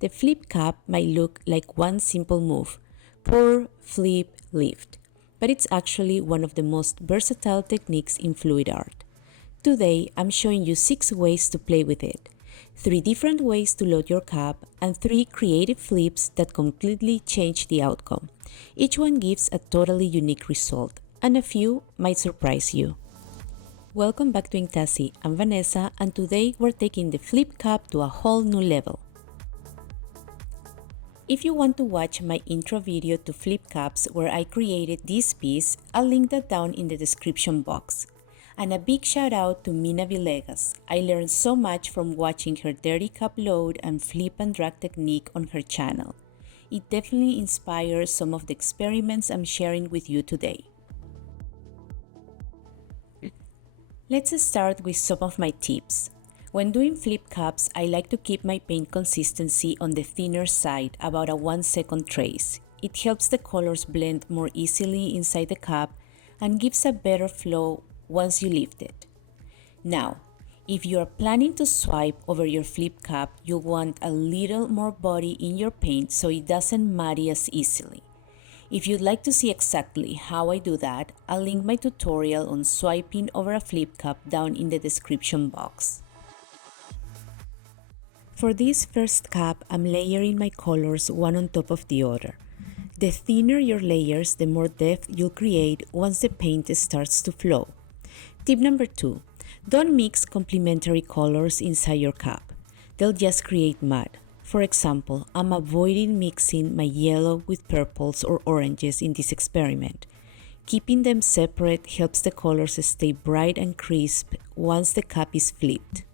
The flip cap might look like one simple move, pour, flip, lift, but it's actually one of the most versatile techniques in fluid art. Today, I'm showing you 6 ways to play with it, 3 different ways to load your cap, and 3 creative flips that completely change the outcome. Each one gives a totally unique result, and a few might surprise you. Welcome back to Inktassi. I'm Vanessa, and today we're taking the flip cap to a whole new level. If you want to watch my intro video to flip caps where I created this piece, I'll link that down in the description box. And a big shout out to Mina Villegas. I learned so much from watching her dirty cap load and flip and drag technique on her channel. It definitely inspires some of the experiments I'm sharing with you today. Let's start with some of my tips. When doing flip caps, I like to keep my paint consistency on the thinner side, about a 1-second trace. It helps the colors blend more easily inside the cap and gives a better flow once you lift it. Now, if you are planning to swipe over your flip cap, you want a little more body in your paint so it doesn't muddy as easily. If you'd like to see exactly how I do that, I'll link my tutorial on swiping over a flip cap down in the description box. For this first cap, I'm layering my colors one on top of the other. The thinner your layers, the more depth you'll create once the paint starts to flow. Tip number 2. Don't mix complementary colors inside your cap. They'll just create mud. For example, I'm avoiding mixing my yellow with purples or oranges in this experiment. Keeping them separate helps the colors stay bright and crisp once the cap is flipped.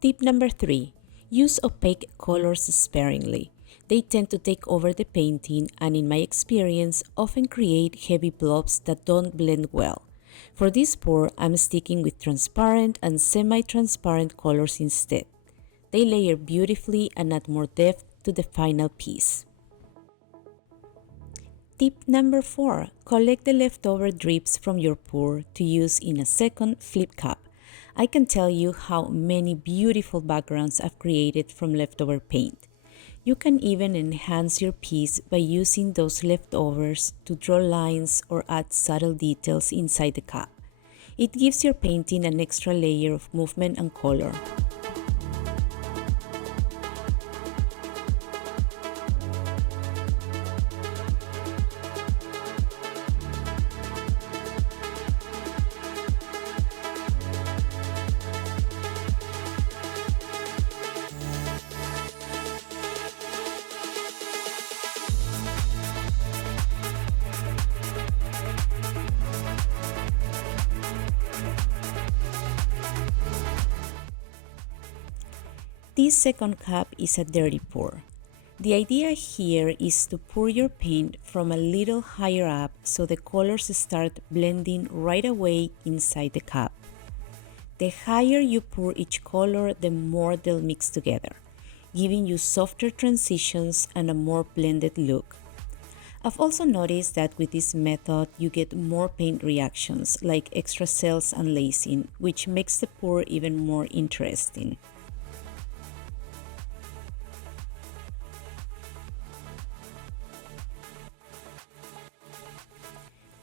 Tip number 3. Use opaque colors sparingly. They tend to take over the painting and, in my experience, often create heavy blobs that don't blend well. For this pour, I'm sticking with transparent and semi-transparent colors instead. They layer beautifully and add more depth to the final piece. Tip number 4. Collect the leftover drips from your pour to use in a second flip cap. I can tell you how many beautiful backgrounds I've created from leftover paint. You can even enhance your piece by using those leftovers to draw lines or add subtle details inside the cap. It gives your painting an extra layer of movement and color. This second cap is a dirty pour. The idea here is to pour your paint from a little higher up so the colors start blending right away inside the cap. The higher you pour each color, the more they'll mix together, giving you softer transitions and a more blended look. I've also noticed that with this method, you get more paint reactions like extra cells and lacing, which makes the pour even more interesting.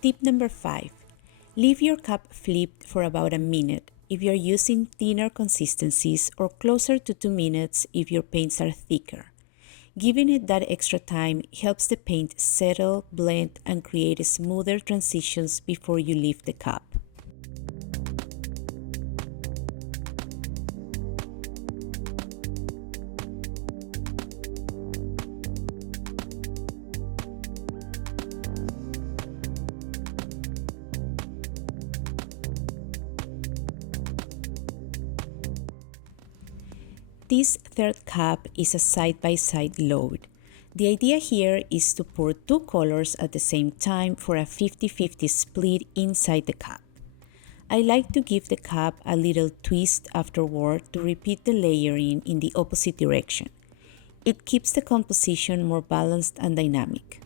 Tip number 5. Leave your cap flipped for about a minute if you're using thinner consistencies, or closer to 2 minutes if your paints are thicker. Giving it that extra time helps the paint settle, blend, and create smoother transitions before you leave the cap. This third cup is a side-by-side load. The idea here is to pour two colors at the same time for a 50-50 split inside the cup. I like to give the cup a little twist afterward to repeat the layering in the opposite direction. It keeps the composition more balanced and dynamic.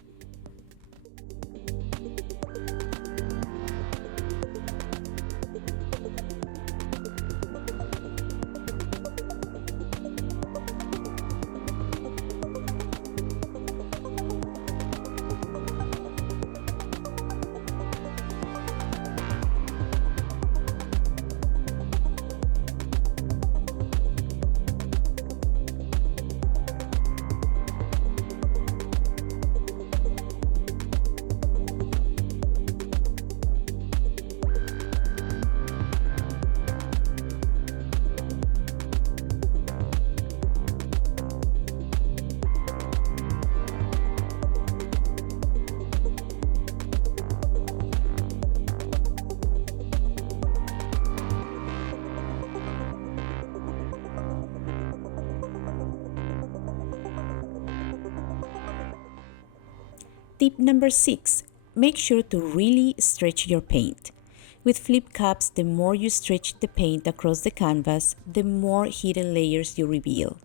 Tip number 6. Make sure to really stretch your paint. With flip cups, the more you stretch the paint across the canvas, the more hidden layers you reveal,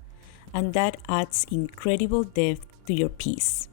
and that adds incredible depth to your piece.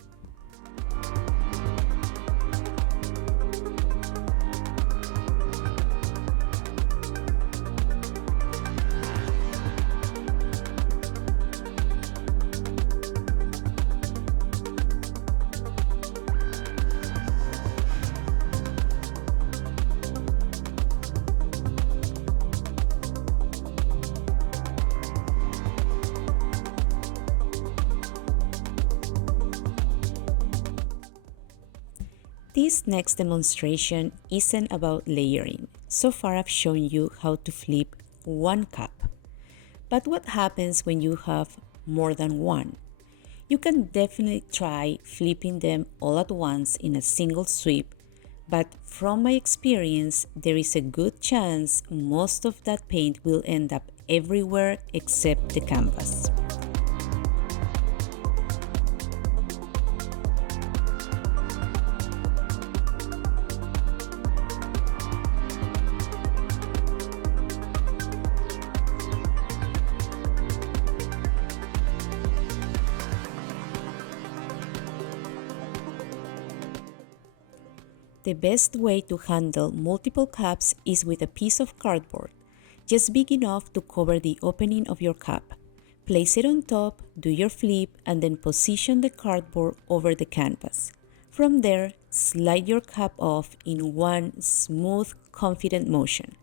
This next demonstration isn't about layering. So far I've shown you how to flip one cup. But what happens when you have more than one? You can definitely try flipping them all at once in a single sweep, but from my experience, there is a good chance most of that paint will end up everywhere except the canvas. The best way to handle multiple cups is with a piece of cardboard, just big enough to cover the opening of your cup. Place it on top, do your flip, and then position the cardboard over the canvas. From there, slide your cup off in one smooth, confident motion.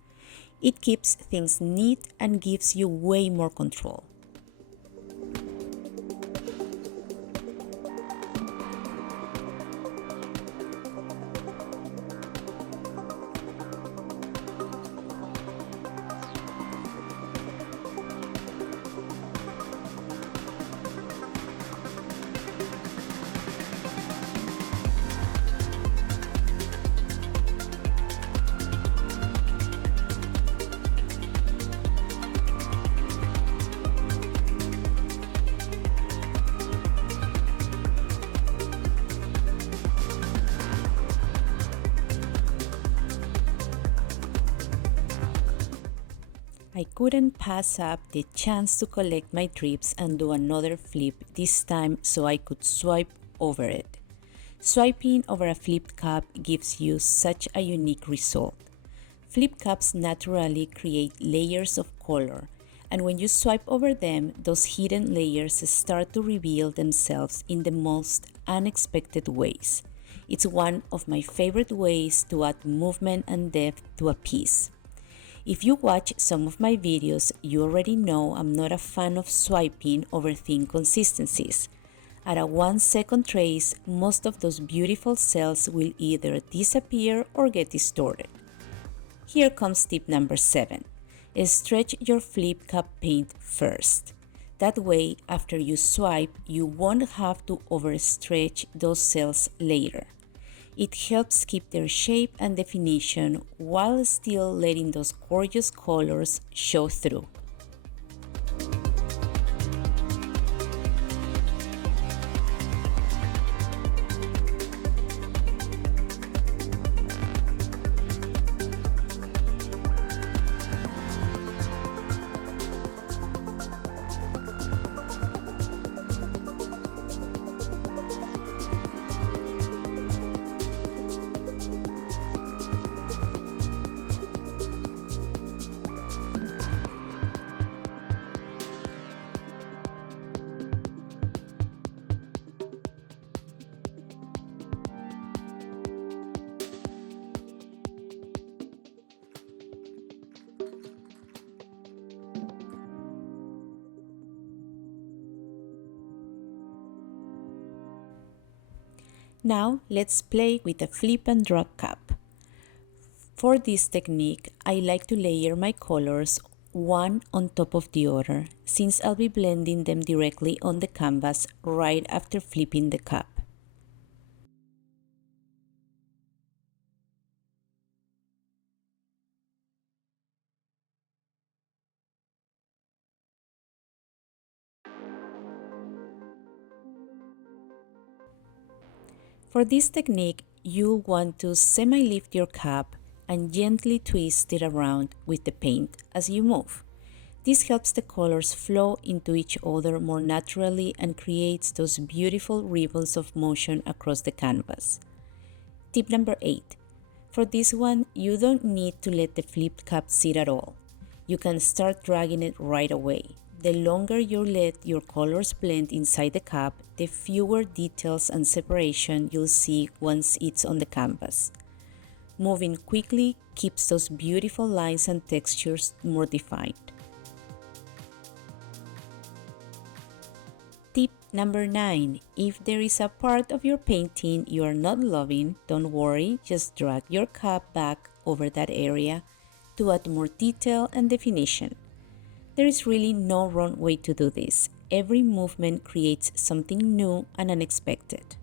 It keeps things neat and gives you way more control. I couldn't pass up the chance to collect my trips and do another flip, this time so I could swipe over it. Swiping over a flipped cup gives you such a unique result. Flip cups naturally create layers of color, and when you swipe over them, those hidden layers start to reveal themselves in the most unexpected ways. It's one of my favorite ways to add movement and depth to a piece. If you watch some of my videos, you already know I'm not a fan of swiping over thin consistencies. At a 1-second trace, most of those beautiful cells will either disappear or get distorted. Here comes tip number 7. Stretch your flip cup paint first. That way, after you swipe, you won't have to overstretch those cells later. It helps keep their shape and definition while still letting those gorgeous colors show through. Now let's play with a flip and drag cup. For this technique, I like to layer my colors one on top of the other, since I'll be blending them directly on the canvas right after flipping the cup. For this technique, you'll want to semi-lift your cup and gently twist it around with the paint as you move. This helps the colors flow into each other more naturally and creates those beautiful ribbons of motion across the canvas. Tip number 8. For this one, you don't need to let the flipped cup sit at all. You can start dragging it right away. The longer you let your colors blend inside the cup, the fewer details and separation you'll see once it's on the canvas. Moving quickly keeps those beautiful lines and textures more defined. Tip number 9. If there is a part of your painting you are not loving, don't worry, just drag your cup back over that area to add more detail and definition. There is really no wrong way to do this. Every movement creates something new and unexpected.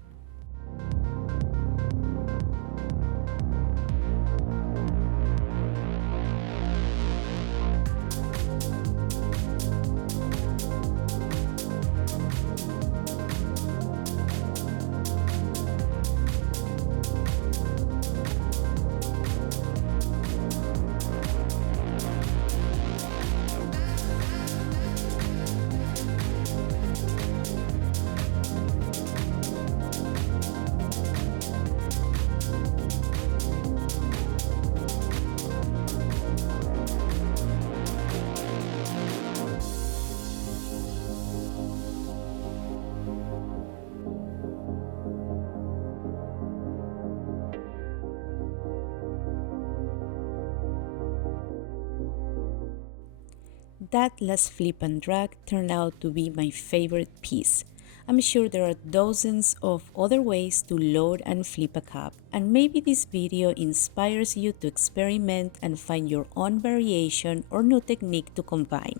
That last flip and drag turned out to be my favorite piece. I'm sure there are dozens of other ways to load and flip a cup, and maybe this video inspires you to experiment and find your own variation or new technique to combine.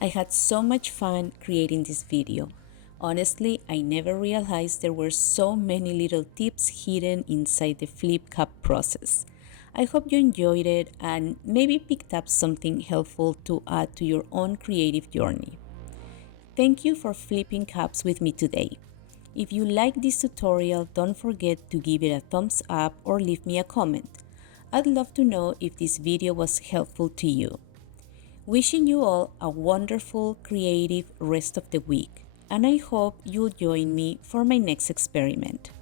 I had so much fun creating this video. Honestly, I never realized there were so many little tips hidden inside the flip cup process. I hope you enjoyed it and maybe picked up something helpful to add to your own creative journey. Thank you for flipping cups with me today. If you like this tutorial, don't forget to give it a thumbs up or leave me a comment. I'd love to know if this video was helpful to you. Wishing you all a wonderful, creative rest of the week, and I hope you'll join me for my next experiment.